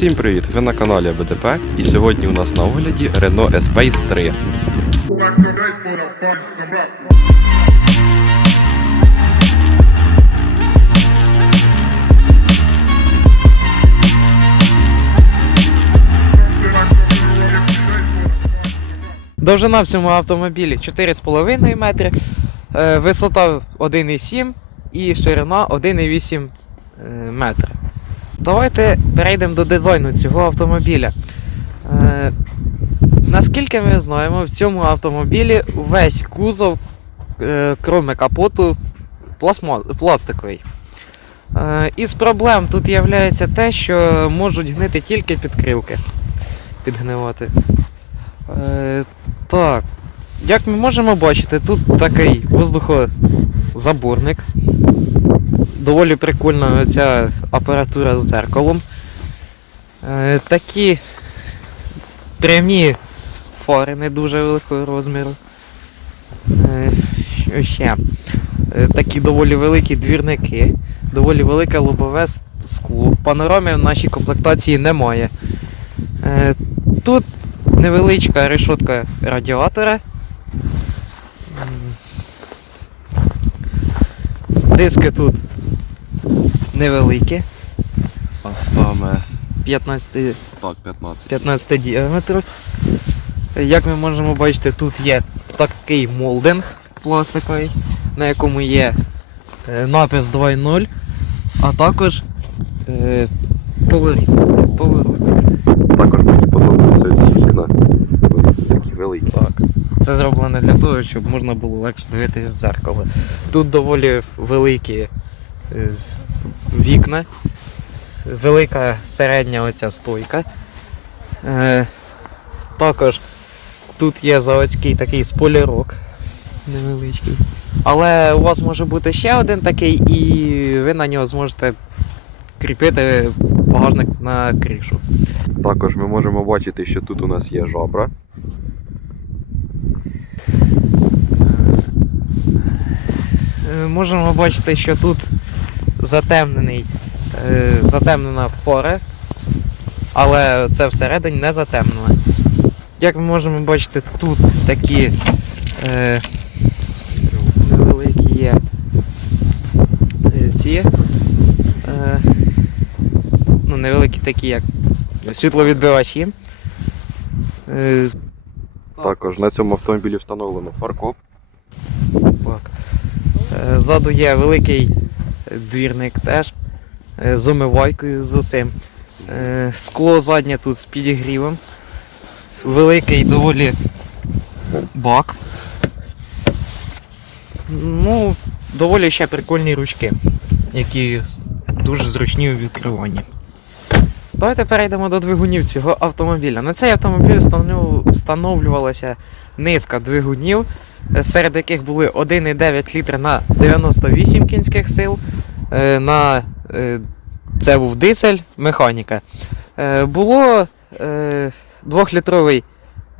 Всім привіт! Ви на каналі БДП і сьогодні у нас на огляді Renault Espace 3. Back today for the fun some rap. Довжина в цьому автомобілі 4,5 метри, е, висота 1,7 і ширина 1,8 е, метра. Давайте перейдемо до дизайну цього автомобіля. Е, Наскільки ми знаємо, в цьому автомобілі весь кузов, е, кроме капоту, пластма- пластиковий. Е, Із проблем тут є те, що можуть гнити тільки підкрилки. Підгнивати. Е, так. Як ми можемо бачити, тут такий воздухозаборник. Доволі прикольна ця апаратура з дзеркалом. Е, такі прямі фари не дуже великого розміру. Е, ще? Е, такі доволі великі двірники, доволі велике лобове скло. Панорами в нашій комплектації немає. Тут невеличка решетка радіатора. Диски тут невеликі, А саме 15, так, 15. 15 діаметру. Як ми можемо бачити, тут є такий молдинг пластиковий, на якому є е, напис 2.0, а також е, поворот. Також мені подобаються ці вікна. Такі великі. Так. Це зроблено для того, щоб можна було легше дивитися з дзеркала. Тут доволі великі вікна, велика середня оця стойка. Е, також тут є заводський такий спойлерок невеличкий. Але у вас може бути ще один такий, і ви на нього зможете кріпити багажник на кришу. Також ми можемо бачити, що тут у нас є жабра. Е, Можемо бачити, що тут затемнений, е, затемнена фора, але це всередині не затемнено. Як ми можемо бачити, тут такі е, невеликі є е, ці. Е, ну, невеликі такі, як світловідбивачі. Е, Також на цьому автомобілі встановлено фаркоп. Так. Ззаду є великий двірник теж е, з омивайкою з усім. Е, Скло заднє тут з підігрівом. Великий доволі бак. Ну, доволі ще прикольні ручки, які дуже зручні у відкриванні. Давайте перейдемо до двигунів цього автомобіля. На цей автомобіль встановлювалася низка двигунів серед яких були 1,9 літра на 98 кінських сил. е, На, е, це був дизель, механіка. Е, Було е, 2-літровий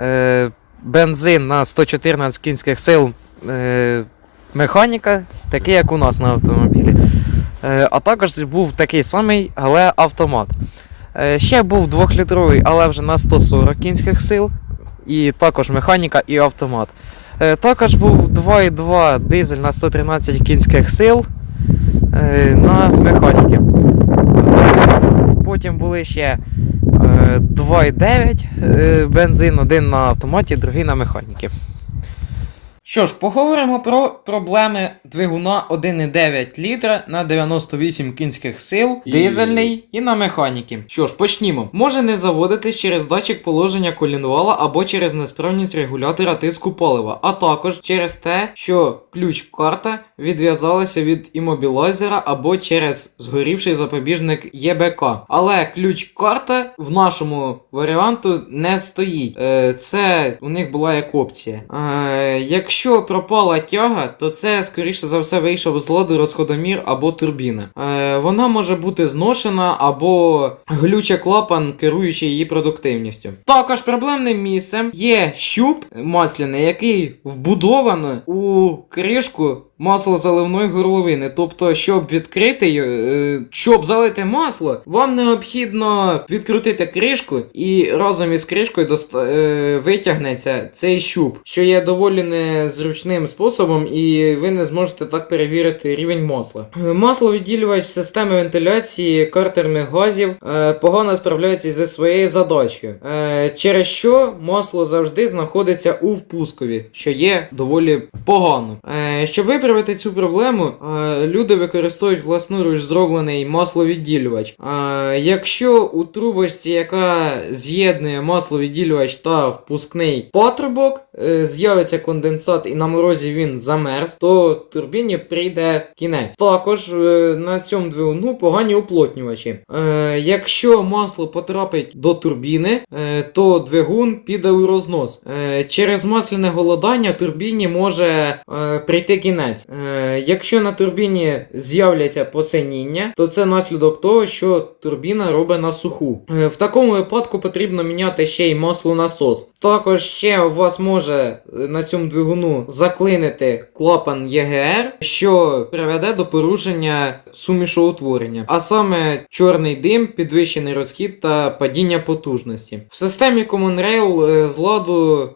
е, бензин на 114 кінських сил механіка, такий як у нас на автомобілі. А також був такий самий, але автомат. Ще був 2-літровий, але вже на 140 кінських сил. І також механіка і автомат. Е, Також був 2,2 дизель на 113 кінських сил е, на механіки. Е, Потім були ще е, 2,9 е, бензин, один на автоматі, другий на механіки. Що ж, поговоримо про проблеми двигуна 1,9 літра на 98 кінських сил, І- дизельний і на механіки. Що ж, почнімо. Може не заводитись через датчик положення колінвала або через несправність регулятора тиску палива, а також через те, що ключ-карта відв'язалася від імобілайзера або через згорівший запобіжник ЄБК. Але ключ-карта в нашому варіанту не стоїть. Е, це у них була як опція. Е, якщо пропала тяга, то це скоріше за все вийшов з ладу розходомір або турбіна. Е, вона може бути зношена або глюче клапан, керуючи її продуктивністю. Також проблемним місцем є щуп масляний, який вбудовано у кришку масло заливної горловини. Тобто, щоб відкрити, е, щоб залити масло, вам необхідно відкрутити кришку, і разом із кришкою доста- е, витягнеться цей щуп, що є доволі незручним способом, і ви не зможете так перевірити рівень масла. Е, Масловідділювач системи вентиляції картерних газів погано справляється зі своєю задачею, через що масло завжди знаходиться у впускові, що є доволі погано. Щоб виправити цю проблему, е, люди використовують власноруч зроблений масловідділювач. Е, якщо у трубочці, яка з'єднує масловідділювач та впускний патрубок, е, з'явиться конденсат і на морозі він замерз, то турбіні прийде кінець. Також на цьому двигуну погані уплотнювачі. Якщо масло потрапить до турбіни, то двигун піде у рознос. Через масляне голодання турбіні може прийти кінець. Е, якщо на турбіні з'являться посиніння, то це наслідок того, що турбіна робить на суху. Е, в такому випадку потрібно міняти ще й маслонасос. Також ще у вас може е, на цьому двигуну заклинити клапан ЄГР, що приведе до порушення сумішоутворення, а саме чорний дим, підвищений розхід та падіння потужності. В системі Common Rail е, з ладу е,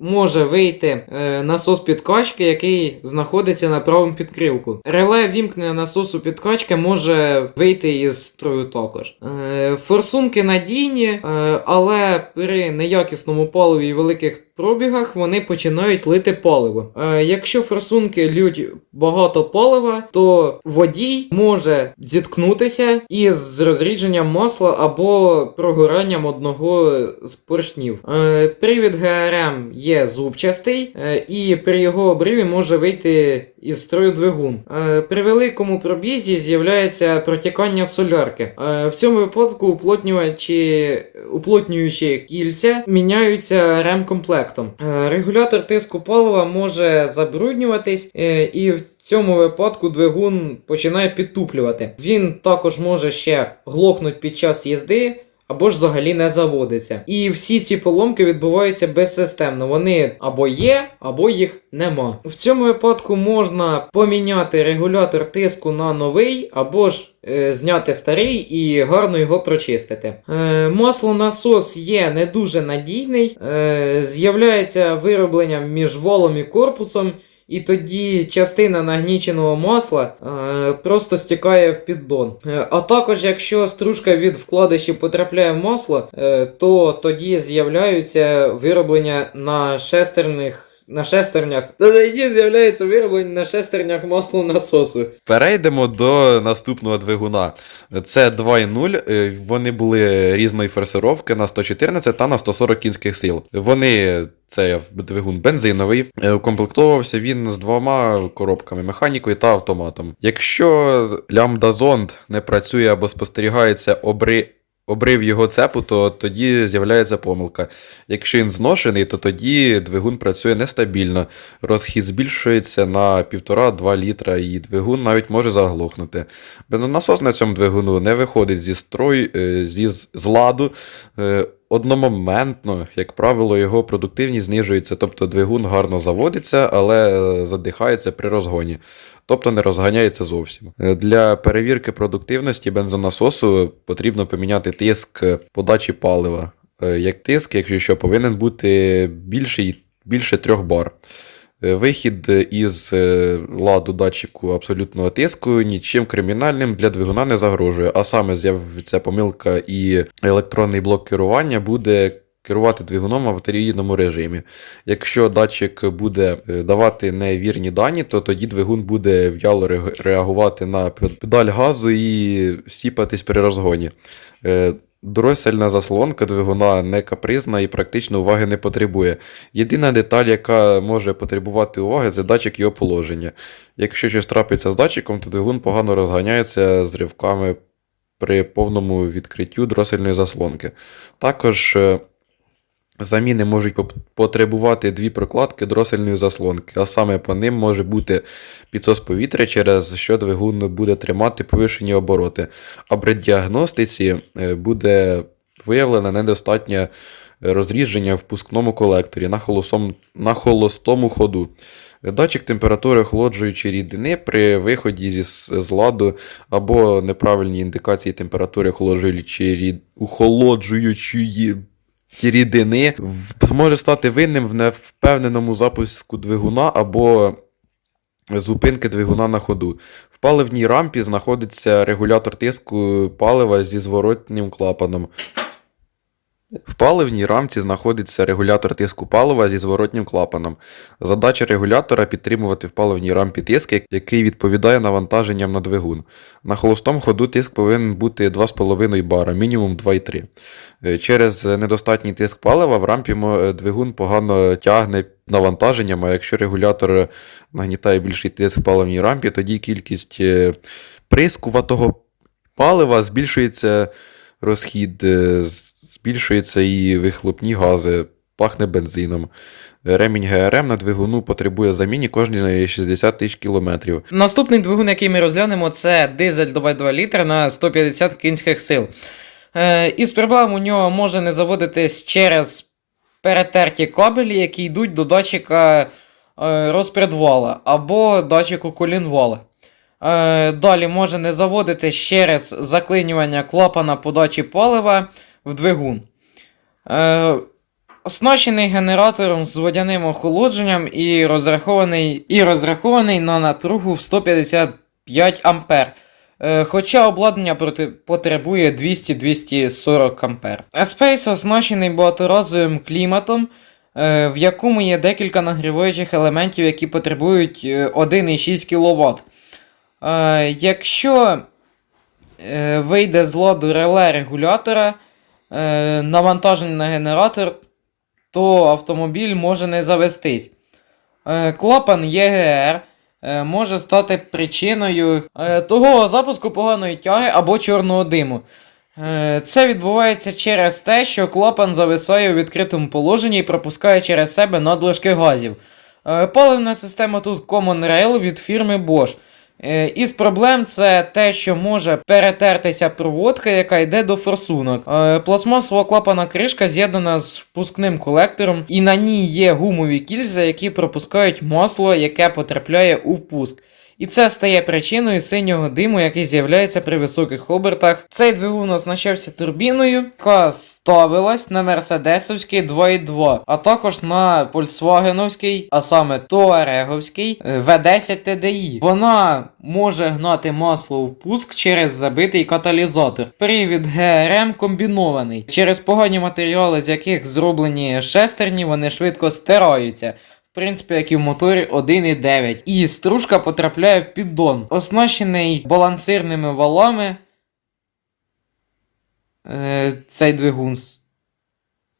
може вийти е, насос підкачки, який знаходиться на правому підкрилку. Реле вімкнення насосу підкачки може вийти із строю також. Е, форсунки надійні, е, але при неякісному паливі і великих пробігах вони починають лити паливо. Е, якщо форсунки лють багато палива, то водій може зіткнутися із розрідженням масла або прогоранням одного з поршнів. Е, привід ГРМ є зубчастий, е, і при його обриві може вийти із строю двигун. Е, при великому пробізі з'являється протікання солярки. Е, в цьому випадку уплотнювачі, уплотнюючі кільця міняються ремкомплектом. Регулятор тиску палива може забруднюватись, і в цьому випадку двигун починає підтуплювати. Він також може ще глохнути під час їзди. Або ж взагалі не заводиться. І всі ці поломки відбуваються безсистемно. Вони або є, або їх нема. В цьому випадку можна поміняти регулятор тиску на новий, або ж е, зняти старий і гарно його прочистити. Е, маслонасос є не дуже надійний, е, з'являється виробленням між валом і корпусом. І тоді частина нагніченого масла е, просто стікає в піддон. Е, а також, якщо стружка від вкладишів потрапляє в масло, е, то тоді з'являються вироблення на шестерних. На шестернях. Тоді з'являється вироблення на шестернях маслонасосу. Перейдемо до наступного двигуна. Це 2.0. е, Вони були різної форсировки на 114 та на 140 кінських сил. Вони. Це двигун бензиновий. Е, Укомплектовувався він з двома коробками механікою та автоматом. Якщо лямбда-зонд не працює або спостерігається обри... обрив його цепу, то тоді з'являється помилка. Якщо він зношений, то тоді двигун працює нестабільно. Розхід збільшується на 1,5-2 літра, і двигун навіть може заглохнути. Бензонасос на цьому двигуну не виходить зі строю, е, зі з ладу. Одномоментно, як правило, його продуктивність знижується, тобто двигун гарно заводиться, але е, задихається при розгоні, тобто не розганяється зовсім. Е, Для перевірки продуктивності бензонасосу потрібно поміняти тиск подачі палива. Е, Як тиск, якщо що, повинен бути більший, більше 3 бар. Е, Вихід із е, ладу датчику абсолютного тиску нічим кримінальним для двигуна не загрожує, а саме з'явиться помилка і електронний блок керування буде керувати двигуном в аварійному режимі. Якщо датчик буде е, давати невірні дані, то тоді двигун буде в'яло реагувати на педаль газу і сіпатись при розгоні. Дросельна заслонка двигуна не капризна і практично уваги не потребує. Єдина деталь, яка може потребувати уваги, це датчик його положення. Якщо щось трапиться з датчиком, то двигун погано розганяється з ривками при повному відкриттю дросельної заслонки. Також е, заміни можуть потребувати дві прокладки дросельної заслонки, а саме по ним може бути підсос повітря, через що двигун буде тримати повишені обороти. А при діагностиці е, буде виявлено недостатнє розрідження в впускному колекторі на, холосом, на холостому ходу. Датчик температури охолоджуючої рідини при виході зі з ладу або неправильній індикації температури охолоджуючої, рід... рідини зможе стати винним в невпевненому запуску двигуна або зупинки двигуна на ходу. В паливній рампі знаходиться регулятор тиску палива зі зворотнім клапаном. В паливній рамці знаходиться регулятор тиску палива зі зворотнім клапаном. Задача регулятора підтримувати в паливній рампі тиск, який відповідає навантаженням на двигун. На холостому ходу тиск повинен бути 2,5 бара, мінімум 2,3. Е, Через недостатній тиск палива в рампі е, двигун погано тягне навантаженням, а якщо регулятор нагнітає більший тиск в паливній рампі, тоді кількість е, прискуватого палива збільшується розхід, збільшується і вихлопні гази, пахне бензином. Ремінь ГРМ на двигуну потребує заміні кожні 60 тисяч кілометрів. Наступний двигун, який ми розглянемо, це дизель 2,2 літра на 150 кінських сил. Е, із проблем у нього може не заводитись через перетерті кабелі, які йдуть до датчика е, розпредвала або датчику колінвала. Е, далі може не заводитись через заклинювання клапана подачі палива в двигун. Е, Оснащений генератором з водяним охолодженням і розрахований, і розрахований на напругу в 155 А. Е, хоча обладнання проти, потребує 200-240 А. Space оснащений багаторазовим кліматом, е, в якому є декілька нагріваючих елементів, які потребують е, 1,6 кВт. Е, якщо е, вийде з ладу реле регулятора, е, на генератор, то автомобіль може не завестись. Е, Клапан ЄГР е, може стати причиною е, того запуску поганої тяги або чорного диму. Е, Це відбувається через те, що клапан зависає у відкритому положенні і пропускає через себе надлишки газів. Е, Паливна система тут Common Rail від фірми Bosch. Е, Із проблем це те, що може перетертися проводка, яка йде до форсунок. Е, Пластмасова клапана кришка з'єднана з впускним колектором, і на ній є гумові кільця, які пропускають масло, яке потрапляє у впуск. І це стає причиною синього диму, який з'являється при високих обертах. Цей двигун оснащався турбіною, яка ставилась на мерседесовський 2.2, а також на Volkswagenовський, а саме Туареговський е, V10 TDI. Вона може гнати масло у впуск через забитий каталізатор. Привід ГРМ комбінований. Через погані матеріали, з яких зроблені шестерні, вони швидко стираються. Принципі, як і в моторі 1.9. І стружка потрапляє в піддон. Оснащений балансирними валами. Е, цей двигун.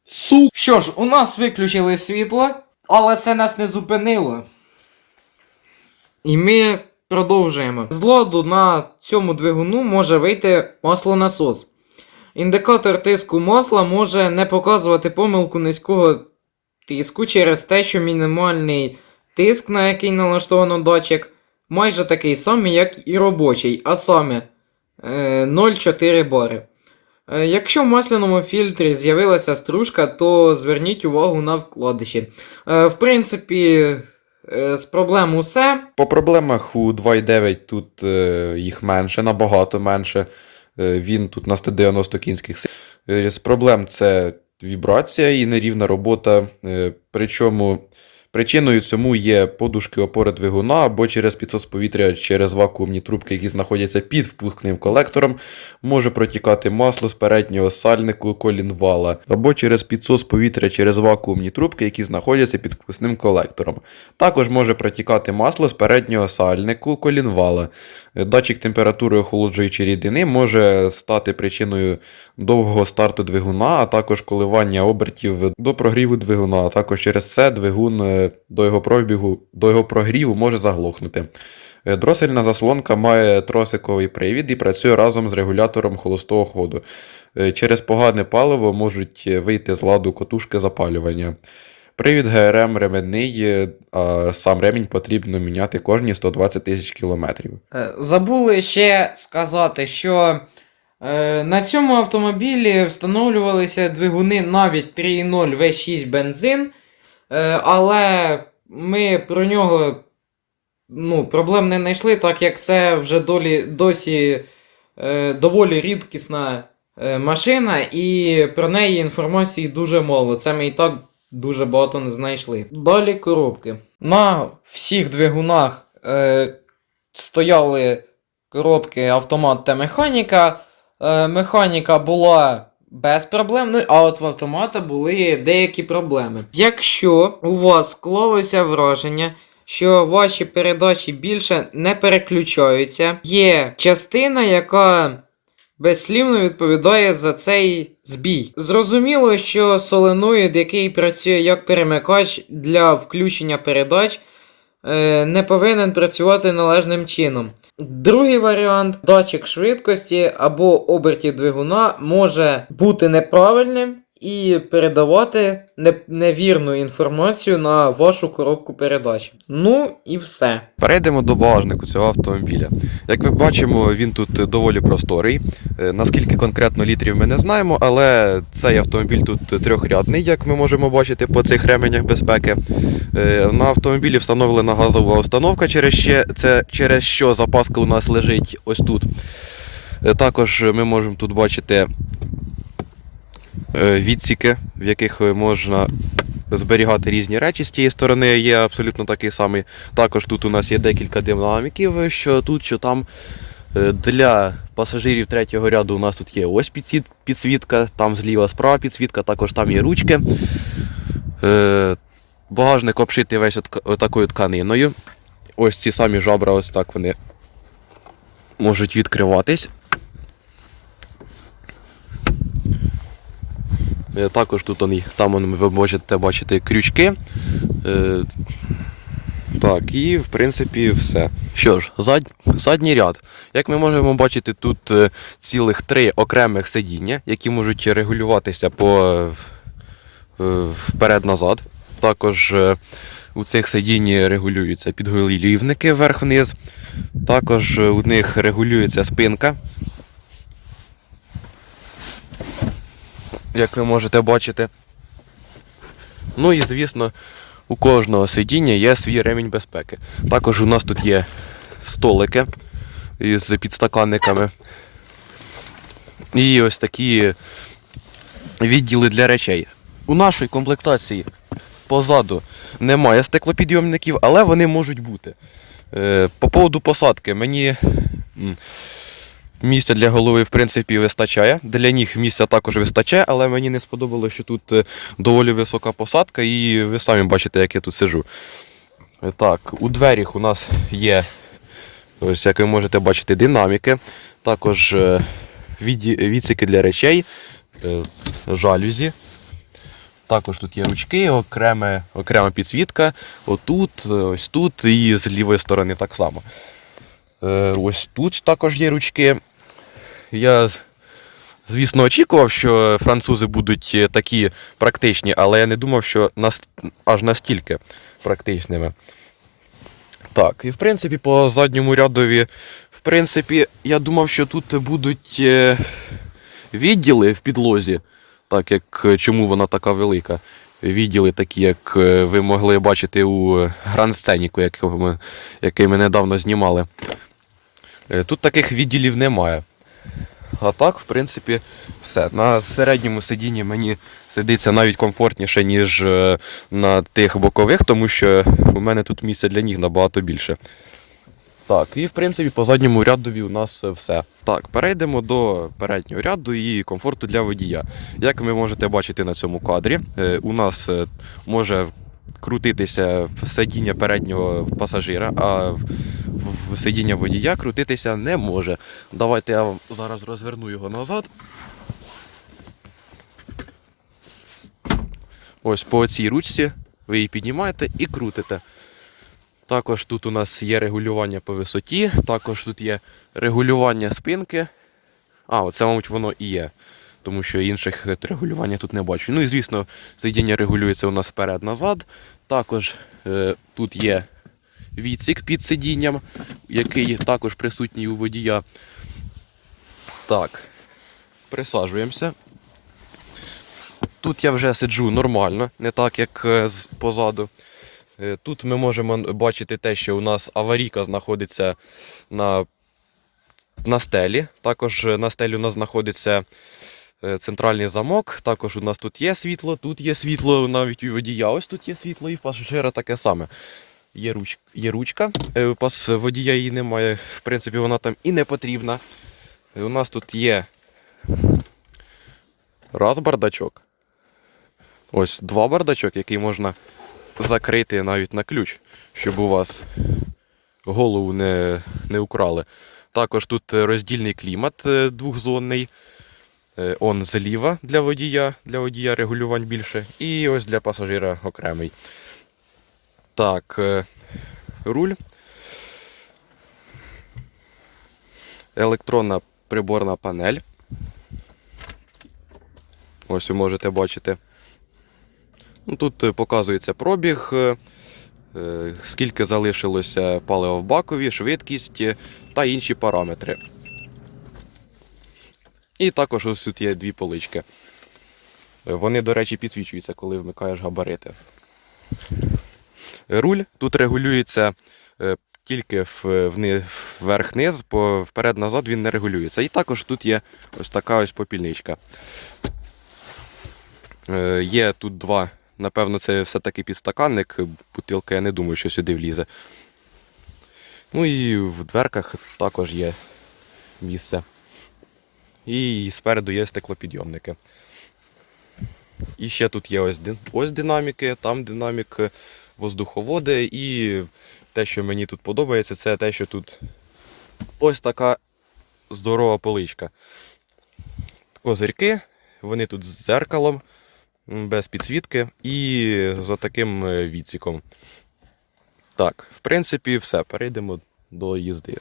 Су. Що ж, у нас виключили світло, але це нас не зупинило. І ми продовжуємо. З ладу на цьому двигуну може вийти маслонасос. Індикатор тиску масла може не показувати помилку низького тиску через те, що мінімальний тиск, на який налаштовано датчик, майже такий самий, як і робочий, а саме е, 0,4 бари. Е, Якщо в масляному фільтрі з'явилася стружка, то зверніть увагу на вкладиші. Е, В принципі, е, з проблем усе. По проблемах у 2.9 тут е, їх менше, набагато менше. Е, він тут на 190 кінських сил. Е, з проблем це вібрація і нерівна робота. Е, причому причиною цьому є подушки опори двигуна або через підсос повітря через вакуумні трубки, які знаходяться під впускним колектором, може протікати масло з переднього сальнику колінвала, або через підсос повітря через вакуумні трубки, які знаходяться під впускним колектором. Також може протікати масло з переднього сальнику колінвала. Датчик температури охолоджуючої рідини може стати причиною довгого старту двигуна, а також коливання обертів до прогріву двигуна. А також через це двигун е, до його пробігу, до його прогріву може заглохнути. Е, Дросельна заслонка має тросиковий привід і працює разом з регулятором холостого ходу. Е, Через погане паливо можуть вийти з ладу котушки запалювання. Привід ГРМ ременний, е, а сам ремінь потрібно міняти кожні 120 тисяч кілометрів. Е, Забули ще сказати, що е, на цьому автомобілі встановлювалися двигуни навіть 3.0 V6 бензин, е, але ми про нього ну, проблем не знайшли, так як це вже долі, досі доволі рідкісна машина, і про неї інформації дуже мало. Це ми і так дуже багато не знайшли. Далі коробки. На всіх двигунах е, стояли коробки автомат та механіка. Е, механіка була без проблем, ну а от в автомата були деякі проблеми. Якщо у вас склалося враження, що ваші передачі більше не переключаються, є частина, яка безслівно відповідає за цей збій. Зрозуміло, що соленоїд, який працює як перемикач для включення передач, е, не повинен працювати належним чином. Другий варіант датчик швидкості або обертів двигуна може бути неправильним і передавати невірну інформацію на вашу коробку передач. Ну і все. Перейдемо до багажнику цього автомобіля. Як ми бачимо, він тут доволі просторий. Е, Наскільки конкретно літрів ми не знаємо, але цей автомобіль тут трьохрядний, як ми можемо бачити по цих ременях безпеки. Е, На автомобілі встановлена газова установка, через, ще, це, через що запаска у нас лежить ось тут. Е, Також ми можемо тут бачити відсіки, в яких можна зберігати різні речі. З тієї сторони є абсолютно такий самий. Також тут у нас є декілька динаміків, що тут, що там. Е, Для пасажирів третього ряду у нас тут є ось підсвіт- підсвітка, там зліва справа підсвітка, також там є ручки. Е, Багажник обшитий весь такою тканиною. Ось ці самі жабра, ось так вони можуть відкриватись. Також тут вони, там он, ви можете бачити крючки. Е, Так, і в принципі все. Що ж, зад... задній ряд. Як ми можемо бачити, тут е, цілих три окремих сидіння, які можуть регулюватися по е, вперед-назад. Також е, у цих сидінні регулюються підголівники вверх-вниз. Також е, у них регулюється спинка. Як ви можете бачити. Ну і звісно, у кожного сидіння є свій ремінь безпеки. Також у нас тут є столики із підстаканниками. І ось такі відділи для речей. У нашій комплектації позаду немає стеклопідйомників, але вони можуть бути. Е, По поводу посадки, мені місця для голови, в принципі, вистачає. Для ніг місця також вистачає, але мені не сподобалося, що тут е, доволі висока посадка, і ви самі бачите, як я тут сижу. Е, Так, у дверях у нас є, ось як ви можете бачити, динаміки, також е, відсіки для речей, жалюзі. Також тут є ручки, окреме, окрема підсвітка. Отут, ось тут і з лівої сторони так само. Ось тут також є ручки. Я, звісно, очікував, що французи будуть е, такі практичні, але я не думав, що нас... аж настільки практичними. Так, і в принципі, по задньому рядові, в принципі, я думав, що тут будуть е, відділи в підлозі, так як е, чому вона така велика. Відділи такі, як ви могли бачити у гранд-сценіку, якого ми, який ми недавно знімали. Тут таких відділів немає. А так, в принципі, все. На середньому сидінні мені сидиться навіть комфортніше, ніж е, на тих бокових, тому що у мене тут місця для ніг набагато більше. Так, і в принципі по задньому рядові у нас е, все. Так, перейдемо до переднього ряду і комфорту для водія. Як ви можете бачити на цьому кадрі, е, у нас може крутитися сидіння переднього пасажира, а в- в сидіння водія крутитися не може. Давайте я вам зараз розверну його назад. Ось по цій ручці ви її піднімаєте і крутите. Також тут у нас є регулювання по висоті, також тут є регулювання спинки. А, оце, мабуть, воно і є. Тому що інших е, регулювання тут не бачу. Ну і звісно, сидіння регулюється у нас вперед-назад. Також е, тут є відсік під сидінням, який також присутній у водія. Так, присаджуємося. Тут я вже сиджу нормально, не так як е, позаду. Е, Тут ми можемо бачити те, що у нас аварійка знаходиться на, на стелі. Також на стелі у нас знаходиться центральний замок. Також у нас тут є світло, тут є світло, навіть у водія. Ось тут є світло, і в пасажира таке саме. Є, руч, є ручка. Е, пас водія її немає. В принципі, вона там і не потрібна. Е, У нас тут є раз бардачок. Ось два бардачок, який можна закрити навіть на ключ, щоб у вас голову не, не украли. Також тут е, роздільний клімат е, двохзонний. Е, Он зліва для водія, для водія регулювань більше. І ось для пасажира окремий. Так, е, руль. Електронна приборна панель. Ось ви можете бачити. Ну, Тут е, показується пробіг, скільки залишилося палива в бакові, швидкість та інші параметри. І також ось тут є дві полички. Е, Вони, до речі, підсвічуються, коли вмикаєш габарити. Руль тут регулюється е, тільки вверх-низ, вперед-назад він не регулюється. І також тут є ось така ось попільничка. Е, Є тут два. Напевно, це все-таки підстаканник. Бутилка, я не думаю, що сюди влізе. Ну і в дверках також є місце. І спереду є стеклопідйомники. І ще тут є ось, ось динаміки, там динамік, воздуховоди. І те, що мені тут подобається, це те, що тут ось така здорова поличка. Козирки, вони тут з дзеркалом, без підсвітки і за таким е, відсіком. Так, в принципі, все. Перейдемо до їзди.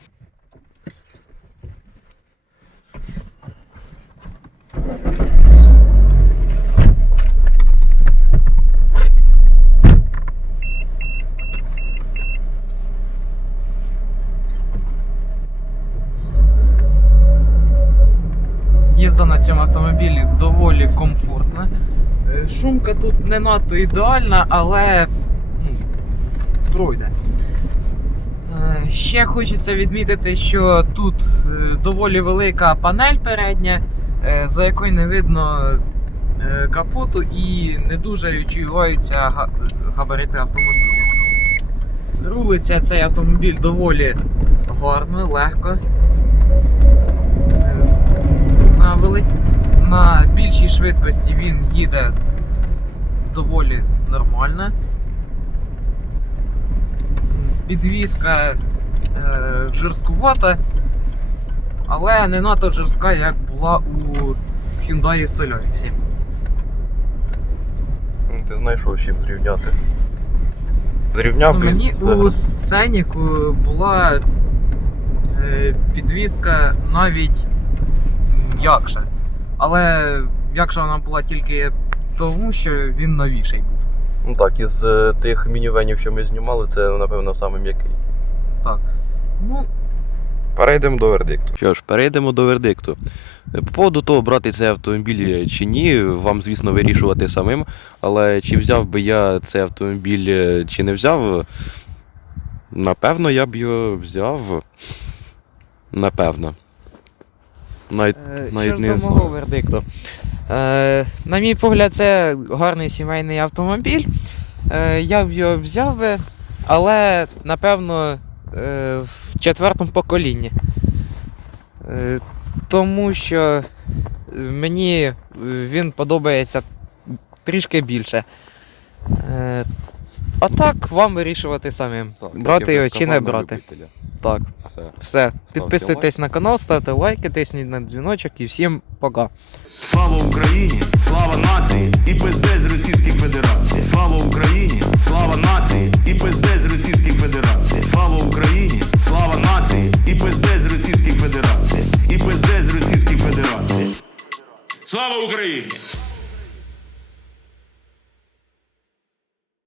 Їзда на цьому автомобілі доволі комфортна. Е, Шумка тут не надто ідеальна, але ну, пройде. Е, Ще хочеться відмітити, що тут е, доволі велика панель передня, за якою не видно капоту і не дуже відчуваються габарити автомобіля. Рулиться цей автомобіль доволі гарно, легко. На, вели... на більшій швидкості він їде доволі нормально. Підвізка е, жорсткувата, але не надто жорстка, як була у Hyundai Solaris. Ти знайшов чим зрівняти. Зрівняв Ну, мені у сценіку була е, підвізка навіть м'якша. Але м'якша вона була тільки тому, що він новіший був. Ну так, із е, тих мінівенів, що ми знімали, це, напевно, саме м'який. Так. Ну, Перейдемо до вердикту. Що ж, перейдемо до вердикту. Е, По поводу того, брати цей автомобіль чи ні, вам, звісно, вирішувати самим. Але чи взяв би я цей автомобіль е, чи не взяв, напевно, я б його взяв. Напевно. Навіть, е, що ж не до мого вердикту. Е, на мій погляд, це гарний сімейний автомобіль. Е, я б його взяв би, але напевно е, в четвертому поколінні. Е, тому що мені е, він подобається трішки більше. Е, а так вам вирішувати самі. Так, брати його чи не брати. Любителя. Так. Все. Все. Підписуйтесь лайк. на канал, ставте лайки, тисніть на дзвіночок і всім пока. Слава Україні! Слава нації і пиздець Російській Федерації. Слава Україні! Слава нації і пиздець Російській Федерації. Слава Україні! Слава нації і пиздець Російській Федерації. І пиздець Російській Федерації. Слава Україні!